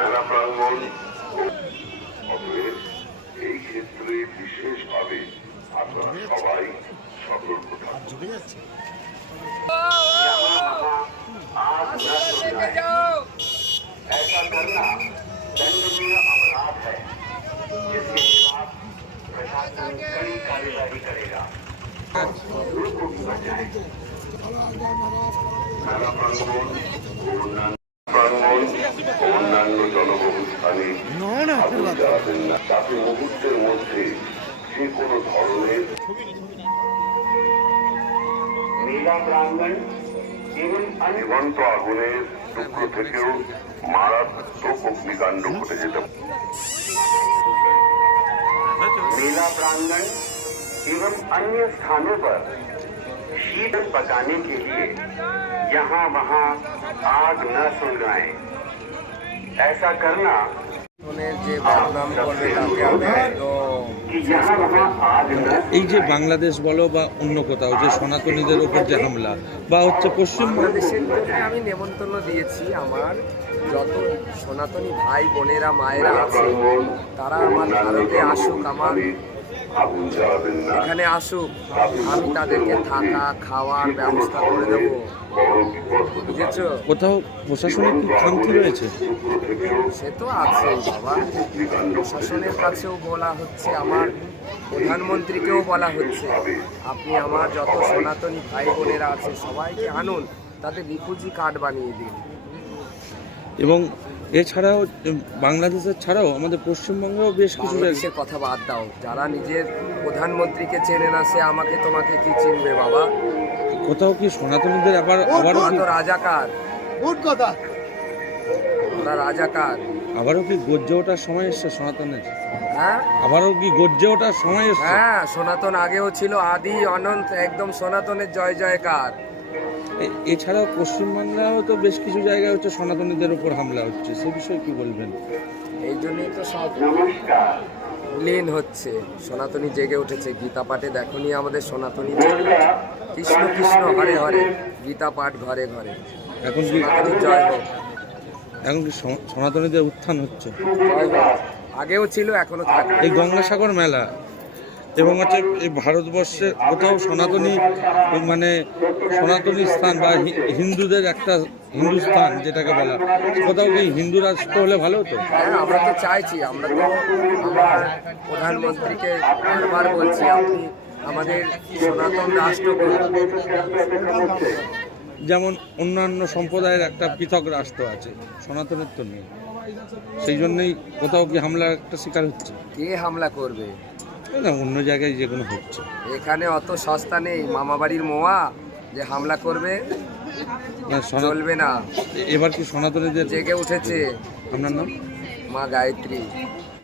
মেলা প্রাঙ্গণ এই ক্ষেত্রে বিশেষভাবে আপনারা সবাই সতর্ক থাকুন। ऐसा करना दंडनीय अपराध है जिसके खिलाफ प्रशासन कड़ी कार्यवाही करेगा। অন্যান্য জনবহুল স্থানে জ্বালাবেন না, তাতে মুহূর্তের মধ্যে যে কোনো ধরনের মেলা প্রাঙ্গণ জীবন্ত আগুনের টুকরো থেকেও मारात्मक अग्निकांड घटे जेता। मेला प्रांगण एवं अन्य स्थानों पर शीतल पकाने के लिए यहाँ वहाँ आग न सुलगाएं। ऐसा करना এই যে বাংলাদেশ বলো বা অন্য কোথাও যে সনাতনীদের উপর যে হামলা বা হচ্ছে পশ্চিম বাংলাদেশের মধ্যে আমি নেমন্তন্ন দিয়েছি আমার যত সনাতনী ভাই বোনেরা মায়েরা আছে তারা আমার ভারতে আসুক, আমার এখানে আসুক, আমি তাদেরকে থাকা খাওয়ার ব্যবস্থা করে দেবো। বুঝেছো? কোথাও প্রশাসনিক কি খামতি রয়েছে? সে তো আছে বাবা, প্রশাসনের কাছেও বলা হচ্ছে, আমার প্রধানমন্ত্রীকেও বলা হচ্ছে আপনি আমার যত সনাতনী ভাই বোনেরা আছে সবাইকে আনুন, তাদের রিফিউজি কার্ড বানিয়ে দিন। এবং এছাড়াও বাংলাদেশের ছাড়াও আমাদের পশ্চিমবঙ্গেও বেশ কিছু বাংলাদেশের কথা বাদ দাও, যারা নিজের প্রধানমন্ত্রীকে চেনে না সে আমাকে তোমাকে কি চিনবে বাবা? কোথাও কি সনাতনীদের আবারও তো রাজাকার, ওরা রাজাকার। আবারও কি গর্জে ওঠার সময় এসছে সনাতনের? হ্যাঁ, আবারও কি গর্জে ওঠার সময় এসছে? হ্যাঁ, সনাতন আগেও ছিল, আদি অনন্ত, একদম সনাতনের জয় জয়কার। এছাড়াও পশ্চিমবাংলাও তো বেশ কিছু জায়গায় হচ্ছে সনাতনীদের উপর হামলা হচ্ছে, সে বিষয়ে কি বলবেন? এই জন্যই তো সব লীন হচ্ছে, সনাতনী জেগে উঠেছে। গীতা পাঠে দেখনি আমাদের সনাতনী কৃষ্ণ কৃষ্ণ হরে হরে, গীতা পাঠ ঘরে ঘরে। এখন কি জয় হোক, এখন কি সনাতনীদের উত্থান হচ্ছে? জয় হোক, আগেও ছিল এখনো থাকে। এই গঙ্গাসাগর মেলা এবং হচ্ছে এই ভারতবর্ষের কোথাও সনাতনী মানে সনাতনী স্থান বা হিন্দুদের একটা হিন্দুস্থান যেটাকে বলা, কোথাও কি হিন্দু রাষ্ট্র হলে ভালো হতো? হ্যাঁ, আমরা তো চাইছি, আমরা তো আমার প্রধানমন্ত্রীকে বারবার বলছি আপনি আমাদের সনাতন রাষ্ট্র করুন। যেমন অন্যান্য সম্প্রদায়ের একটা পৃথক রাষ্ট্র আছে, সনাতনের তো নেই, সেই জন্যই কোথাও কি হামলার একটা শিকার হচ্ছে। কে হামলা করবে? না, অন্য জায়গায় যেগুলো হচ্ছে। এখানে অত সস্তা নেই মামাবাড়ির মোয়া যে হামলা করবে, চলবে না। এবার কি সনাতনীদের জেগে উঠেছে। আপনার নাম? মা গায়ত্রী।